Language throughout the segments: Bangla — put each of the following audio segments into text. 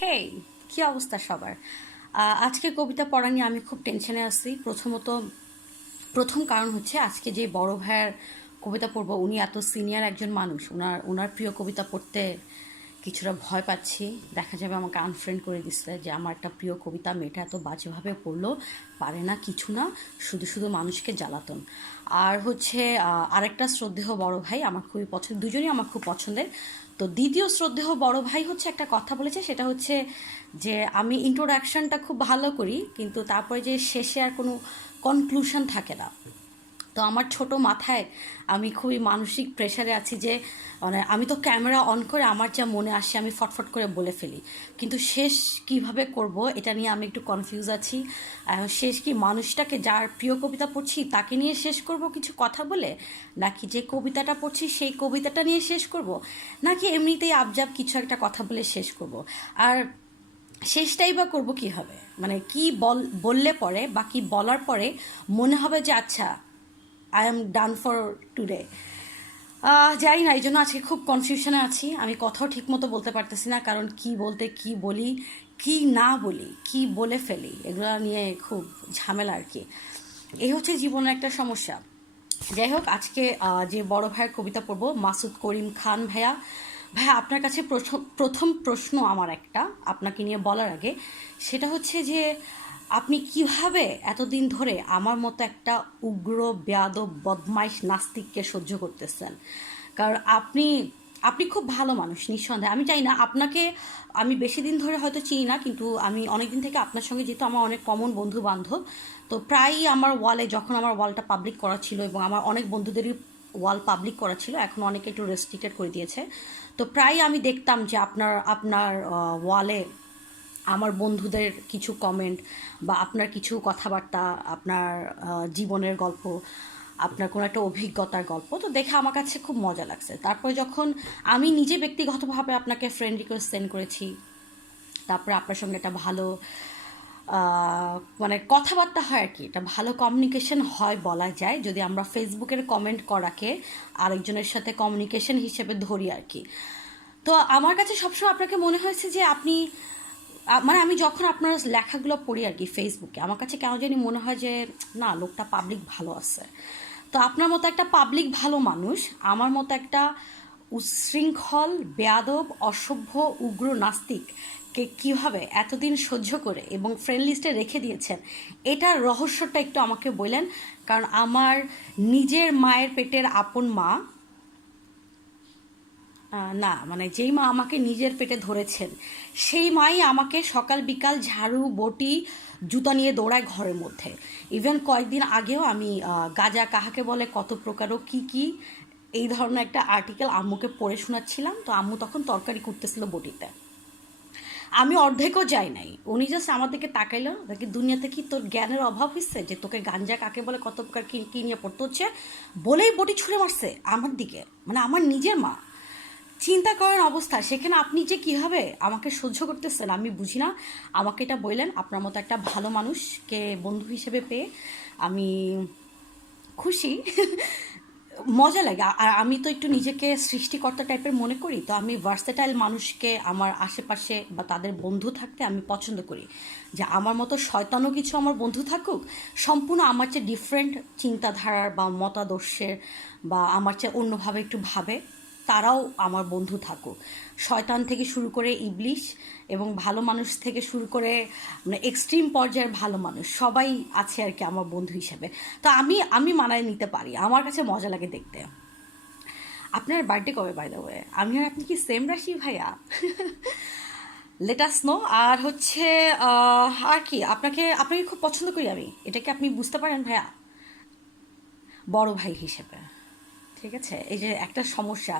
হেই, কি অবস্থা সবার? আজকে কবিতা পড়া নিয়ে আমি খুব টেনশনে আসছি প্রথমত, প্রথম কারণ হচ্ছে আজকে যে বড় ভাইয়ের কবিতা পড়ব, উনি এত সিনিয়র একজন মানুষ। ওনার ওনার প্রিয় কবিতা পড়তে কিছুটা ভয় পাচ্ছি। দেখা যাবে আমাকে আনফ্রেন্ড করে দিচ্ছে যে আমার একটা প্রিয় কবিতা মেয়েটা এত বাজেভাবে পড়ল, পারে না কিছু না, শুধু শুধু মানুষকে জ্বালাতন। আর হচ্ছে আরেকটা শ্রদ্ধেয় বড় ভাই আমার খুবই পছন্দ, দুজনই আমার খুব পছন্দের। তো দ্বিতীয় শ্রদ্ধেয় বড় ভাই হচ্ছে একটা কথা বলেছে, সেটা হচ্ছে যে আমি ইন্ট্রোডাকশনটা খুব ভালো করি, কিন্তু তারপরে যে শেষে আর কোনো কনক্লুশন থাকে না। তো আমার ছোট মাথায় আমি খুবই মানসিক প্রেশারে আছি যে মানে আমি তো ক্যামেরা অন করে আমার যা মনে আসে আমি ফটফট করে বলে ফেলি। কিন্তু শেষ কীভাবে করব এটা নিয়ে আমি একটু কনফিউজ আছি। শেষ কি মানুষটাকে যার প্রিয় কবিতা পড়ছি তাকে নিয়ে শেষ করব কিছু কথা বলে? নাকি যে কবিতাটা পড়ছি সেই কবিতাটা নিয়ে শেষ করব? নাকি এমনিতেই আবজাব কিছু একটা কথা বলে শেষ করব? আর শেষটাই বা করব কী হবে মানে কি বল, বললে পরে বা কি বলার পরে মনে হবে যে আচ্ছা I am done for today যাই না, এই জন্য আজকে খুব কনফিউশনে আছি। আমি কথাও ঠিকমতো বলতে পারতেছি না, কারণ কি বলতে, কি বলি, কি না বলি, কি বলে ফেলি, এগুলো নিয়ে খুব ঝামেলা আর কি। এই হচ্ছে জীবনের একটা সমস্যা। যাই হোক, আজকে যে বড় ভাইয়ের কবিতা পড়ব, মাসুদ করিম খান ভাইয়া। ভাইয়া, আপনার কাছে প্রথম প্রথম প্রশ্ন আমার একটা, আপনাকে নিয়ে বলার আগে। সেটা হচ্ছে যে আপনি কীভাবে এতদিন ধরে আমার মতো একটা উগ্র, বেয়াদব, বদমাইশ নাস্তিককে সহ্য করতেছেন? কারণ আপনি আপনি খুব ভালো মানুষ, নিঃসন্দেহে। আমি চাই না আপনাকে, আমি বেশি দিন ধরে হয়তো চিনি না, কিন্তু আমি অনেক দিন থেকে আপনার সঙ্গে যেহেতু আমার অনেক কমন বন্ধু বান্ধব তো প্রায়ই আমার ওয়ালে যখন আমার ওয়ালটা পাবলিক করা ছিল এবং আমার অনেক বন্ধুদেরই ওয়াল পাবলিক করা ছিল, এখন অনেকে একটু রেস্ট্রিক্টেড করে দিয়েছে। তো প্রায়ই আমি দেখতাম যে আপনার আপনার ওয়ালে আমার বন্ধুদের কিছু কমেন্ট বা আপনার কিছু কথাবার্তা, আপনার জীবনের গল্প, আপনার কোনো একটা অভিজ্ঞতার গল্প, তো দেখে আমার কাছে খুব মজা লাগছে। তারপরে যখন আমি নিজে ব্যক্তিগতভাবে আপনাকে ফ্রেন্ড রিকোয়েস্ট সেন্ড করেছি, তারপরে আপনার সঙ্গে একটা ভালো মানে কথাবার্তা হয় আর কি এটা ভালো কমিউনিকেশন হয় বলা যায়, যদি আমরা ফেসবুকের কমেন্ট করাকে আরেকজনের সাথে কমিউনিকেশন হিসেবে ধরি আর কি। তো আমার কাছে সবসময় আপনাকে মনে হয়েছে যে আপনি মানে আমি যখন আপনার লেখাগুলো পড়ি আর কি ফেসবুকে আমার কাছে কেন জানি মনে হয় যে, না, লোকটা পাবলিক ভালো আছে। তো আপনার মতো একটা পাবলিক ভালো মানুষ, আমার মতো একটা উচ্ছৃঙ্খল বেয়াদব, অসভ্য, উগ্র নাস্তিককে কীভাবে এতদিন সহ্য করে এবং ফ্রেন্ড লিস্টে রেখে দিয়েছেন, এটার রহস্যটা একটু আমাকে বললেন। কারণ আমার নিজের মায়ের পেটের আপন মা না মানে যেই মা আমাকে নিজের পেটে ধরেছেন, সেই মাই আমাকে সকাল বিকাল ঝাড়ু, বটি, জুতা নিয়ে দৌড়ায় ঘরের মধ্যে। ইভেন কয়েকদিন আগেও আমি গাজা কাহাকে বলে, কত প্রকার ও কী কী, এই ধরনের একটা আর্টিকেল আম্মুকে পড়ে শোনাচ্ছিলাম, তো আম্মু তখন তরকারি করতেছিল বটিতে। আমি অর্ধেকও যাই নাই। উনি জাস্ট আমার দিকে তাকাইলো, দেখি দুনিয়াতে কি তোর জ্ঞানের অভাব হচ্ছে যে তোকে গাঞ্জা কাকে বলে, কত প্রকার কি কি নিয়ে পড়তে হচ্ছে? বলেই বটি ছুঁড়ে মারছে আমার দিকে মানে আমার নিজের মা। চিন্তা করেন অবস্থা। সেখানে আপনি যে কীভাবে আমাকে সহ্য করতেছেন আমি বুঝি না। আমাকে এটা বললেন, আপনার মতো একটা ভালো মানুষকে বন্ধু হিসেবে পেয়ে আমি খুশি। মজা লাগে। আর আমি তো একটু নিজেকে সৃষ্টিকর্তা টাইপের মনে করি, তো আমি ভার্সেটাইল মানুষকে, আমার আশেপাশে বা তাদের বন্ধু থাকতে আমি পছন্দ করি। যে আমার মতো শয়তানও কিছু আমার বন্ধু থাকুক, সম্পূর্ণ আমার চেয়ে ডিফারেন্ট চিন্তাধারার বা মতাদর্শের বা আমার চেয়ে অন্যভাবে একটু ভাবে। তারাও আমার বন্ধু থাকুক। শয়তান থেকে শুরু করে ইবলিশ এবং ভালো মানুষ থেকে শুরু করে মানে এক্সট্রিম পর্যায়ের ভালো মানুষ, সবাই আছে আর কি আমার বন্ধু হিসেবে। তো আমি আমি মানায় নিতে পারি। আমার কাছে মজা লাগে দেখতে। আপনার বার্থডে কবে বাই দ্য ওয়ে আমি আর আপনি কি সেম রাশি, ভাইয়া? লেটাস নো আর হচ্ছে আর কি, আপনাকে আপনাকে খুব পছন্দ করি আমি। এটাকে আপনি বুঝতে পারেন, ভাইয়া? বড় ভাই হিসেবে। ঠিক আছে? এই যে একটা সমস্যা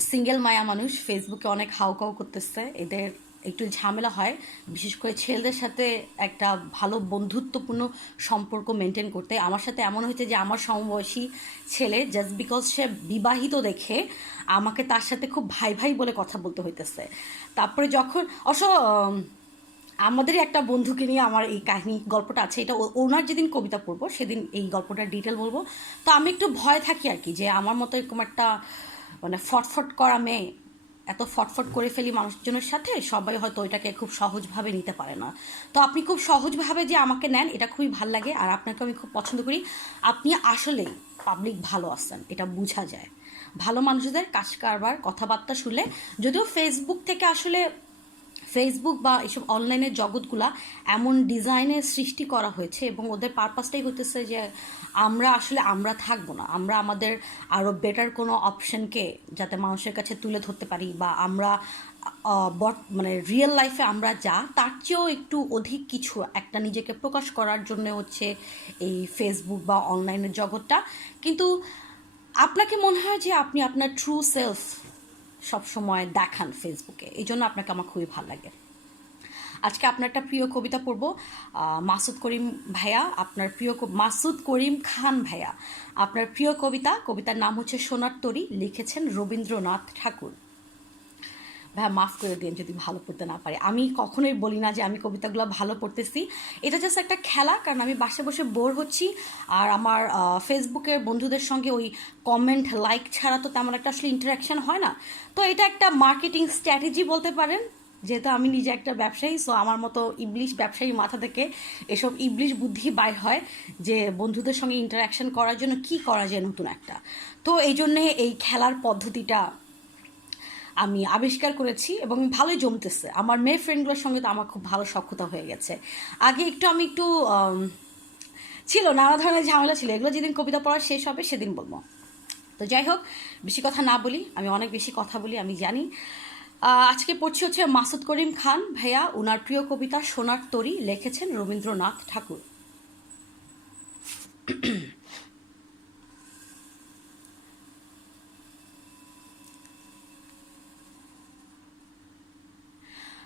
সিঙ্গেল মায়া মানুষ ফেসবুকে অনেক হাউকাউ করতেছে। এদের একটু ঝামেলা হয়। বিশেষ করে ছেলেদের সাথে একটা ভালো বন্ধুত্বপূর্ণ সম্পর্ক মেনটেন করতে। আমার সাথে এমন হয়েছে যে আমার সমবয়সী ছেলে জাস্ট বিকজ সে বিবাহিত দেখে আমাকে তার সাথে খুব ভাই ভাই বলে কথা বলতে হইতেছে। তারপরে যখন অবশ্য উম, আমাদেরই একটা বন্ধুকে নিয়ে আমার এই কাহিনী গল্পটা আছে। এটা ওনার যেদিন কবিতা পড়ব সেদিন এই গল্পটার ডিটেল বলব। তো আমি একটু ভয় থাকি আর কি যে আমার মতো এরকম একটা মানে ফটফট করা মেয়ে এত ফটফট করে ফেলি মানুষজনের সাথে সবাই হয়তো এটাকে খুব সহজভাবে নিতে পারে না। তো আপনি খুব সহজভাবে যে আমাকে নেন এটা খুবই ভালো লাগে আর আপনাকে আমি খুব পছন্দ করি। আপনি আসলেই পাবলিক ভালো আসছেন এটা বোঝা যায়। ভালো মানুষদের কাজ কারবার কথাবার্তা শুনলে যদিও ফেসবুক থেকে আসলে ফেসবুক বা এসব অনলাইনের জগৎগুলা এমন ডিজাইনের সৃষ্টি করা হয়েছে এবং ওদের পারপাসটাই হতেছে যে আমরা আসলে আমরা থাকব না। আমরা আমাদের আরও বেটার কোনো অপশনকে যাতে মানুষের কাছে তুলে ধরতে পারি বা আমরা মানে রিয়েল লাইফে আমরা যা, তার চেয়েও একটু অধিক কিছু একটা নিজেকে প্রকাশ করার জন্য হচ্ছে এই ফেসবুক বা অনলাইনের জগৎটা। কিন্তু আপনাকে মনে হয় যে আপনি আপনার ট্রু সেলফ সবসময় দেখান ফেসবুকে এই জন্য আপনাকে আমার খুবই ভালো লাগে। আজকে আপনার একটা প্রিয় কবিতা পড়ব। মাসুদ করিম ভাইয়া, আপনার প্রিয় মাসুদ করিম খান ভাইয়া। আপনার প্রিয় কবিতা, কবিতার নাম হচ্ছে সোনার তরী, লিখেছেন রবীন্দ্রনাথ ঠাকুর। ভাইয়া মাফ করে দিন যদি ভালো পড়তে না পারে। আমি কখনোই বলি না যে আমি কবিতাগুলো ভালো পড়তেছি। এটা জাস্ট একটা খেলা, কারণ আমি বাসে বসে বোর হচ্ছি। আর আমার ফেসবুকের বন্ধুদের সঙ্গে ওই কমেন্ট লাইক ছাড়া তো তেমন একটা আসলে ইন্টারাকশন হয় না। তো এটা একটা মার্কেটিং স্ট্র্যাটেজি বলতে পারেন। যেহেতু আমি নিজে একটা ব্যবসায়ী সো আমার মতো ইবলিশ ব্যবসায়ী মাথা থেকে এসব ইবলিশ বুদ্ধি বাইর হয় যে বন্ধুদের সঙ্গে ইন্টারাকশন করার জন্য কি করা যায় নতুন একটা। তো এই জন্যে এই খেলার পদ্ধতিটা আমি আবিষ্কার করেছি এবং ভালোই জমতেছে। আমার মেয়ে ফ্রেন্ডগুলোর সঙ্গে তো আমার খুব ভালো সক্ষতা হয়ে গেছে। আগে একটু আমি একটু ছিল, নানা ধরনের ঝামেলা ছিল। এগুলো যেদিন কবিতা পড়া শেষ হবে সেদিন বলব। তো যাই হোক, বেশি কথা না বলি। আমি অনেক বেশি কথা বলি, আমি জানি। আজকে পড়ছি হচ্ছে মাসুদ করিম খান ভাইয়া ওনার প্রিয় কবিতা সোনার তরী, লিখেছেন রবীন্দ্রনাথ ঠাকুর।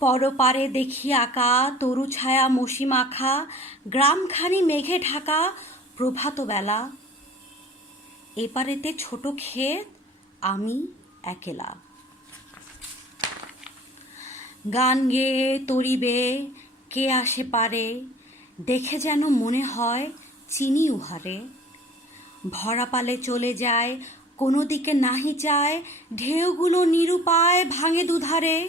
পরপারে দেখি আঁকা, তরু ছায়া মসি মাখা গ্রামখানি মেঘে ঢাকা, প্রভাত বেলা। এপারেতে ছোট ক্ষেত, আমি একেলা। গান গেয়ে তরিবে, কে আসে পারে, দেখে যেন মনে হয় চিনি উহারে। ভরা পালে চলে যায়, কোনো দিকে নাহি চায় ঢেউগুলো নিরুপায় ভাঙে দুধারে।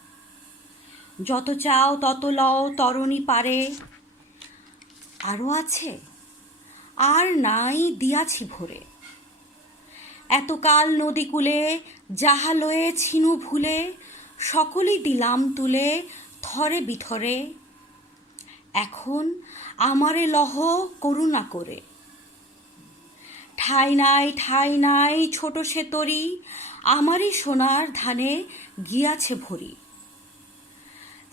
যত চাও তত লও, তরণী পারে। আরও আছে। আর নাই দিয়াছি ভরে। এতকাল নদীকূলে যাহা লয়ে ছিনু ভুলে, সকলই দিলাম তুলে থরে বিথরে। এখন আমারে লহ করুণা করে। ঠাই নাই ঠাই নাই ছোট সে তরি, আমারই সোনার ধানে গিয়াছে ভরি।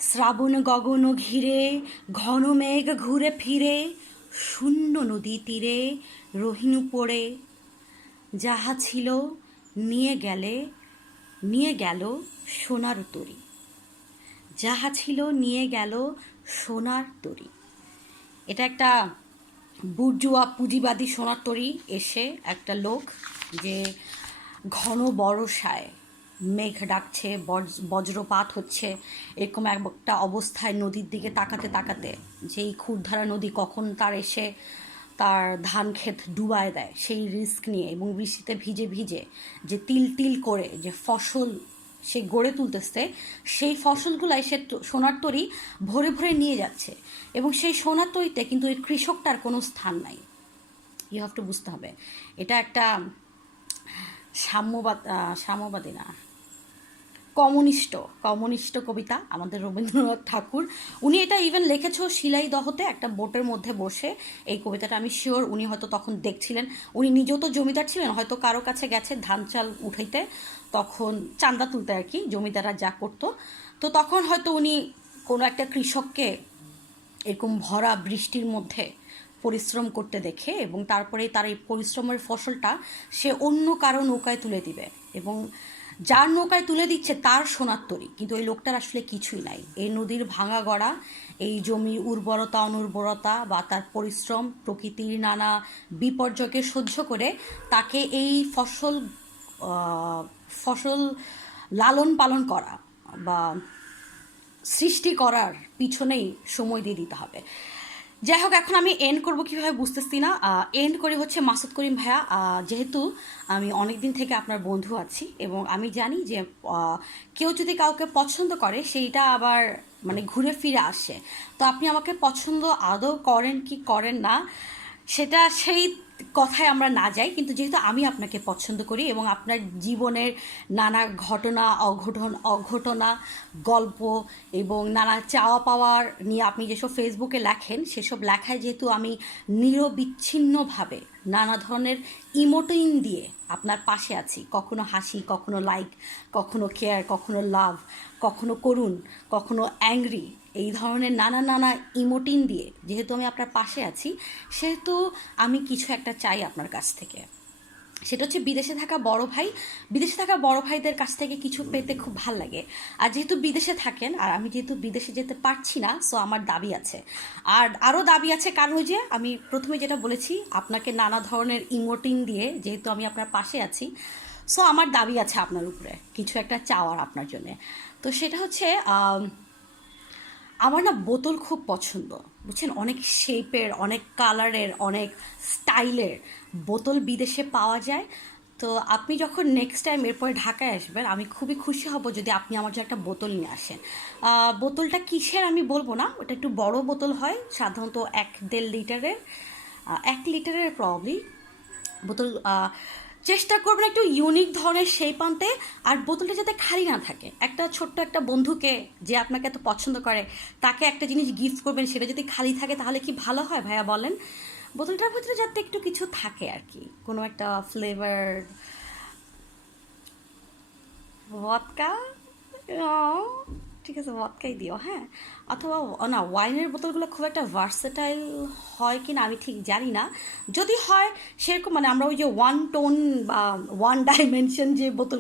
শ্রাবণ গগন ঘিরে, ঘন মেঘ ঘুরে ফিরে, শূন্য নদী তীরে রহিনু পড়ে। যাহা ছিল নিয়ে গেলে, নিয়ে গেল সোনার তরি। যাহা ছিল নিয়ে গেল সোনার তরি। এটা একটা বুর্জুয়া পুঁজিবাদী সোনার তরি এসে একটা লোক যে ঘন বড়সায় মেঘ ডাকছে, বজ- বজ্রপাত হচ্ছে। এরকম একটা অবস্থায় নদীর দিকে তাকাতে তাকাতে যেই ক্ষুরধারা নদী কখন তার এসে তার ধান ক্ষেত ডুবায় দেয়, সেই রিস্ক নিয়ে এবং বৃষ্টিতে ভিজে ভিজে যে তিল তিল করে যে ফসল সে গড়ে তুলতেছে, সেই ফসলগুলাই সে সোনার তরি ভরে ভরে নিয়ে যাচ্ছে এবং সেই সোনার তরিতে কিন্তু এই কৃষকটার কোনো স্থান নাই। ইউ হ্যাভ টু বুঝতে হবে। এটা একটা সাম্যবাদ সাম্যবাদী না। কমিউনিষ্ট কমিউনিষ্ট কবিতা আমাদের রবীন্দ্রনাথ ঠাকুর। উনি এটা ইভেন লিখেছেও শিলাই দহতে একটা বোটের মধ্যে বসে এই কবিতাটা আমি শিওর উনি হয়তো তখন দেখছিলেন। উনি নিজেও তো জমিদার ছিলেন, হয়তো কারও কাছে গেছে ধান চাল উঠাইতে, তখন চান্দা তুলতে আর কি জমিদাররা যা করতো। তো তখন হয়তো উনি কোনো একটা কৃষককে এরকম ভরা বৃষ্টির মধ্যে পরিশ্রম করতে দেখে এবং তারপরে তার এই পরিশ্রমের ফসলটা সে অন্য কারও নৌকায় তুলে দিবে। এবং যার নৌকায় তুলে দিচ্ছে তার সোনার তরি। কিন্তু ওই লোকটার আসলে কিছুই নাই। এই নদীর ভাঙা গড়া, এই জমির উর্বরতা, অনুর্বরতা বা তার পরিশ্রম, প্রকৃতির নানা বিপর্যয়কে সহ্য করে তাকে এই ফসল ফসল লালন পালন করা বা সৃষ্টি করার পিছনেই সময় দিয়ে দিতে হবে। যাই হোক এখন আমি এন্ড করব কীভাবে বুঝতেছি না। এন্ড করি হচ্ছে মাসুদ করিম ভাইয়া। যেহেতু আমি অনেক দিন থেকে আপনার বন্ধু আছি এবং আমি জানি যে কেউ যদি কাউকে পছন্দ করে, সেইটা আবার মানে ঘুরে ফিরে আসে। তো আপনি আমাকে পছন্দ আদৌ করেন কি করেন না, সেটা সেই কথায় আমরা না যাই, কিন্তু যেহেতু আমি আপনাকে পছন্দ করি এবং আপনার জীবনের নানা ঘটনা, অঘটন, অঘটনা, গল্প এবং নানা চাওয়া পাওয়ার নিয়ে আপনি যেসব ফেসবুকে লেখেন, সেসব লেখায় যেহেতু আমি নিরবিচ্ছিন্নভাবে নানা ধরনের ইমোটিন দিয়ে আপনার পাশে আছি, কখনো হাসি, কখনো লাইক কখনো কেয়ার কখনো লাভ কখনো করুণ, কখনো অ্যাংরি এই ধরনের নানা নানা ইমোটিন দিয়ে, যেহেতু আমি আপনার পাশে আছি, সেহেতু আমি কিছু একটা চাই আপনার কাছ থেকে। সেটা হচ্ছে বিদেশে থাকা বড় ভাই, বিদেশে থাকা বড় ভাইদের কাছ থেকে কিছু পেতে খুব ভালো লাগে। আর যেহেতু বিদেশে থাকেন, আর আমি যেহেতু বিদেশে যেতে পারছি না সো আমার দাবি আছে। আর আরও দাবি আছে কারণ যে আমি প্রথমে যেটা বলেছি, আপনাকে নানা ধরনের ইমোটিন দিয়ে, যেহেতু আমি আপনার পাশে আছি সো আমার দাবি আছে আপনার উপরে, কিছু একটা চাওয়ার আপনার জন্যে। তো সেটা হচ্ছে আমার না বোতল খুব পছন্দ। বুঝছেন? অনেক শেপের অনেক কালারের অনেক স্টাইলের বোতল বিদেশে পাওয়া যায়। তো আপনি যখন নেক্সট টাইম এরপরে ঢাকায় আসবেন, আমি খুবই খুশি হব যদি আপনি আমার জন্য একটা বোতল নিয়ে আসেন। বোতলটা কিসের আমি বলব না, ওটা একটু বড় বোতল হয়, সাধারণত এক দেড় লিটারের এক লিটারের প্রবলি বোতল চেষ্টা করবেন একটু ইউনিক ধরনের শেপ আনতে, আর বোতলটা যাতে খালি না থাকে। একটা ছোট্ট একটা বন্ধুকে যে আপনাকে এত পছন্দ করে, তাকে একটা জিনিস গিফট করবেন, সেটা যদি খালি থাকে তাহলে কি ভালো হয় ভাইয়া বলেন? বোতলটার ভিতরে যাতে একটু কিছু থাকে আর কি, কোনো একটা ফ্লেভার ভদকা ঠিক আছে ভদকাই দিও হ্যাঁ? অথবা না ওয়াইনের বোতলগুলো খুব একটা ভার্সেটাইল হয় কি না আমি ঠিক জানি না। যদি হয়, সেরকম মানে আমরা ওই যে ওয়ান টোন বা ওয়ান ডাইমেনশন যে বোতল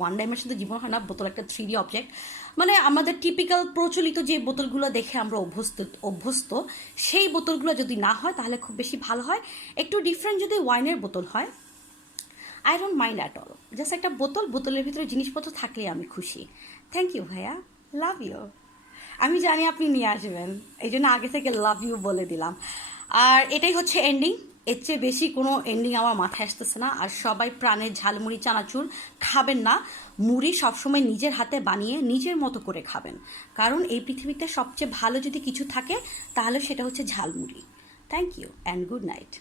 ওয়ান ডাইমেনশন তো জীবন হয় না, বোতল একটা থ্রি ডি অবজেক্ট মানে আমাদের টিপিক্যাল প্রচলিত যে বোতলগুলো দেখে আমরা অভ্যস্ত অভ্যস্ত, সেই বোতলগুলো যদি না হয়, তাহলে খুব বেশি ভালো হয়। একটু ডিফারেন্ট যদি ওয়াইনের বোতল হয় I don't mind at all just একটা বোতল, বোতলের ভিতরে জিনিসপত্র থাকলেই আমি খুশি। থ্যাংক ইউ ভাইয়া। লাভ ইউ আমি জানি আপনি নিয়ে আসবেন। এই জন্য আগে থেকে লাভ ইউ বলে দিলাম। আর এটাই হচ্ছে এন্ডিং এর চেয়ে বেশি কোনো এন্ডিং আমার মাথায় আসতেছে না। আর সবাই প্রাণের ঝালমুড়ি, চানাচুর খাবেন না। মুড়ি সবসময় নিজের হাতে বানিয়ে নিজের মতো করে খাবেন। কারণ এই পৃথিবীতে সবচেয়ে ভালো যদি কিছু থাকে, তাহলে সেটা হচ্ছে jhalmuri. Thank you and good night